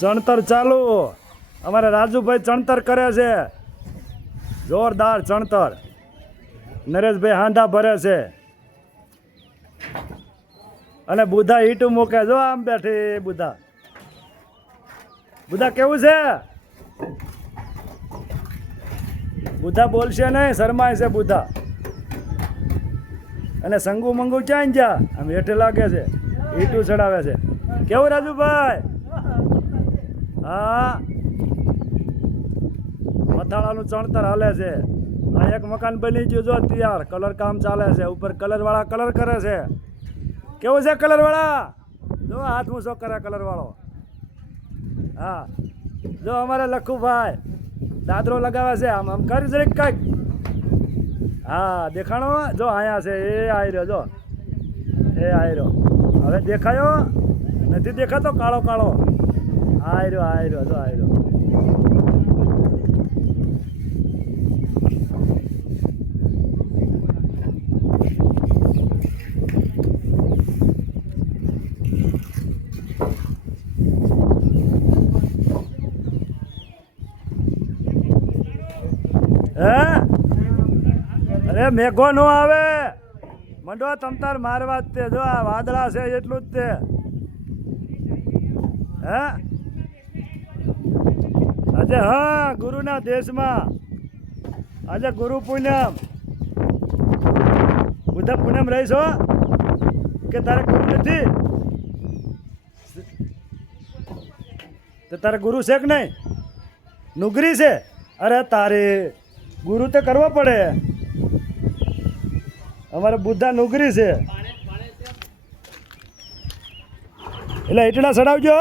ચણતર ચાલુ. અમારે રાજુભાઈ ચણતર કરે છે, જોરદાર ચણતર. નરેશભાઈ હાંધા ભરે છે અને બુધા ઈટું મૂકે. જો આમ બેઠી બુધા. બુધા કેવું છે? બુધા બોલશે નહીં, શરમાય છે બુધા. અને સંગુ મંગુ ક્યાં ગયા? આમ હેઠે લાગે છે, ઈટું ચડાવે છે. કેવું રાજુભાઈ? હા, મથાળાનું ચણતર હાલે છે. આ એક મકાન બની ગયું જો તૈયાર, કલર કામ ચાલે છે. ઉપર કલર વાળા કલર કરે છે. કેવું છે કલર વાળા? જો હાથ ઊંચો કરે કલર વાળો. હા, જો અમારે લખુભાઈ દાદરો લગાવે છે. આમ આમ કરી જરીક કંઈક. હા, દેખાણો? જો અહીંયા છે, એ આવી રહ્યો. જો એ આવી રહ્યો. હવે દેખાયો નથી? દેખાતો કાળો કાળો? આવી રહ્યો, આવી રહ્યો. જો આવી રહ્યો. હે? અરે મેઘો નો આવે. મંડો તમતાર મારવા જ તે. જો આ વાદળા છે એટલું જ તે. હે? આજે હા, ગુરુના દેશમાં આજે ગુરુ પૂનમ. બુધા પૂનમ રહીશો કે તારે ગુરુ નથી? તો તારે ગુરુ છે કે નહીં? નુગરી છે? અરે તારે ગુરુ તો કરવો પડે. અમારે બુદ્ધા નુગરી છે એટલે ઈટડા ચડાવજો.